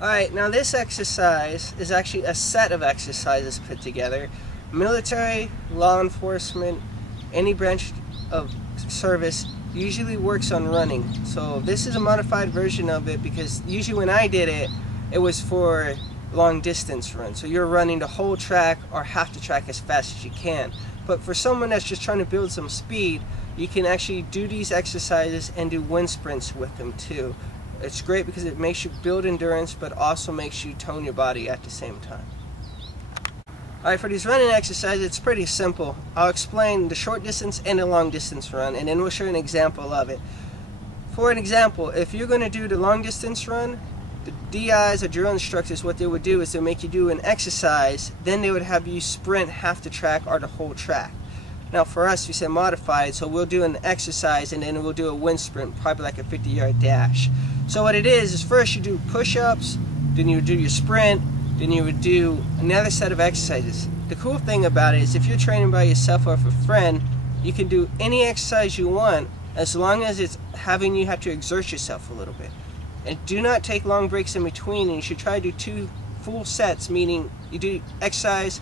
Alright, now this exercise is actually a set of exercises put together. Military, law enforcement, any branch of service usually works on running. So this is a modified version of it because usually when I did it, it was for long distance run. So you're running the whole track or half the track as fast as you can. But for someone that's just trying to build some speed, you can actually do these exercises and do wind sprints with them too. It's great because it makes you build endurance, but also makes you tone your body at the same time. Alright, for these running exercises, it's pretty simple. I'll explain the short distance and the long distance run, and then we'll show an example of it. For an example, if you're going to do the long distance run, the DIs or drill instructors, what they would do is they'll make you do an exercise, then they would have you sprint half the track or the whole track. Now for us, we said modified, so we'll do an exercise and then we'll do a wind sprint, probably like a 50-yard dash. So what it is first you do push-ups, then you would do your sprint, then you would do another set of exercises. The cool thing about it is if you're training by yourself or with a friend, you can do any exercise you want as long as it's having you have to exert yourself a little bit. And do not take long breaks in between, and you should try to do 2 full sets, meaning you do exercise,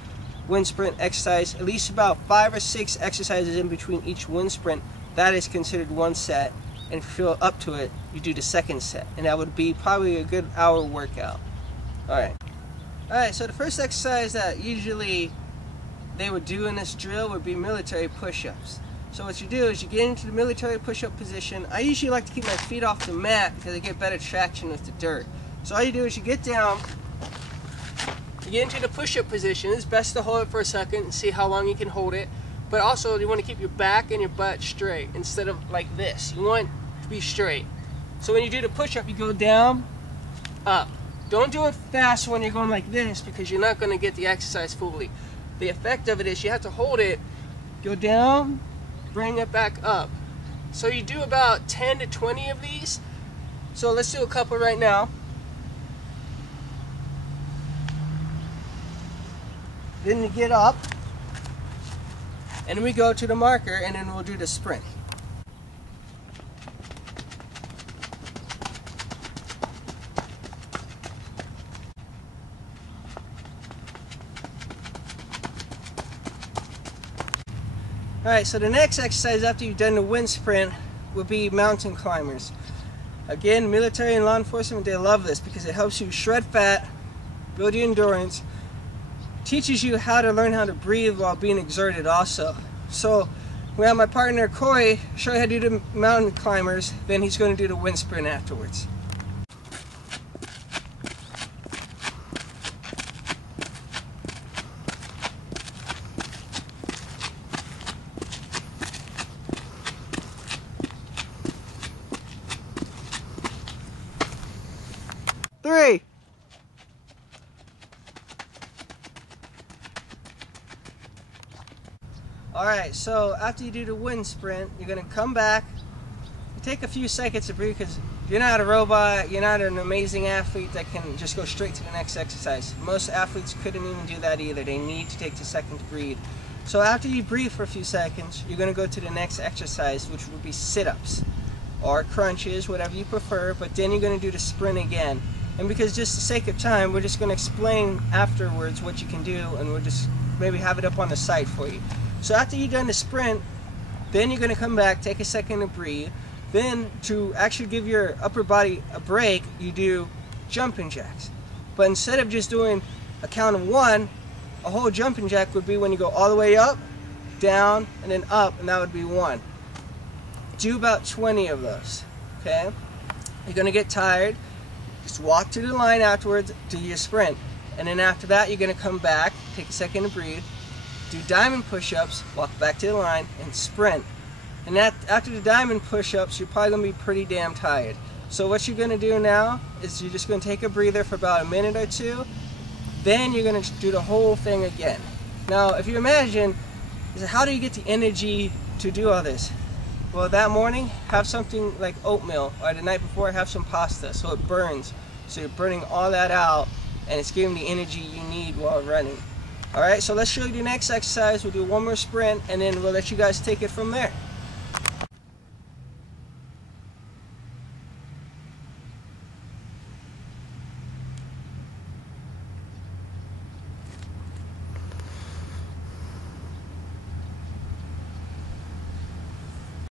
wind sprint, exercise, at least about 5 or 6 exercises in between each wind sprint. That is considered one set, and if you feel up to it, you do the second set, and that would be probably a good hour workout. Alright, so the first exercise that usually they would do in this drill would be military push-ups. So what you do is you get into the military push-up position. I usually like to keep my feet off the mat because I get better traction with the dirt. So all you do is you get down, you get into the push-up position. It's best to hold it for a second and see how long you can hold it. But also you want to keep your back and your butt straight instead of like this. You want to be straight. So when you do the push-up, you go down, up. Don't do it fast when you're going like this because you're not going to get the exercise fully. The effect of it is you have to hold it, go down, bring it back up. So you do about 10 to 20 of these. So let's do a couple right now. Then you get up, and we go to the marker, and then we'll do the sprint. Alright, so the next exercise after you've done the wind sprint will be mountain climbers. Again, military and law enforcement, they love this because it helps you shred fat, build your endurance, teaches you how to learn how to breathe while being exerted also. So we have my partner Corey show you how to do the mountain climbers, then he's going to do the wind sprint afterwards. Three. Alright, so after you do the wind sprint, you're going to come back. You take a few seconds to breathe because you're not a robot, you're not an amazing athlete that can just go straight to the next exercise. Most athletes couldn't even do that either. They need to take the second to breathe. So after you breathe for a few seconds, you're going to go to the next exercise, which would be sit-ups or crunches, whatever you prefer, but then you're going to do the sprint again. And because just the sake of time, we're just going to explain afterwards what you can do, and we'll just maybe have it up on the site for you. So after you've done the sprint, then you're going to come back, take a second to breathe. Then to actually give your upper body a break, you do jumping jacks. But instead of just doing a count of 1, a whole jumping jack would be when you go all the way up, down, and then up, and that would be 1. Do about 20 of those, okay? You're going to get tired. Just walk to the line afterwards, do your sprint. And then after that, you're going to come back, take a second to breathe, do diamond push-ups, walk back to the line, and sprint. And after the diamond push-ups, you're probably going to be pretty damn tired. So what you're going to do now is you're just going to take a breather for about a minute or 2. Then you're going to do the whole thing again. Now, if you imagine, how do you get the energy to do all this? Well, that morning, have something like oatmeal, or the night before, have some pasta, so it burns. So you're burning all that out, and it's giving the energy you need while running. Alright, so let's show you the next exercise. We'll do one more sprint, and then we'll let you guys take it from there.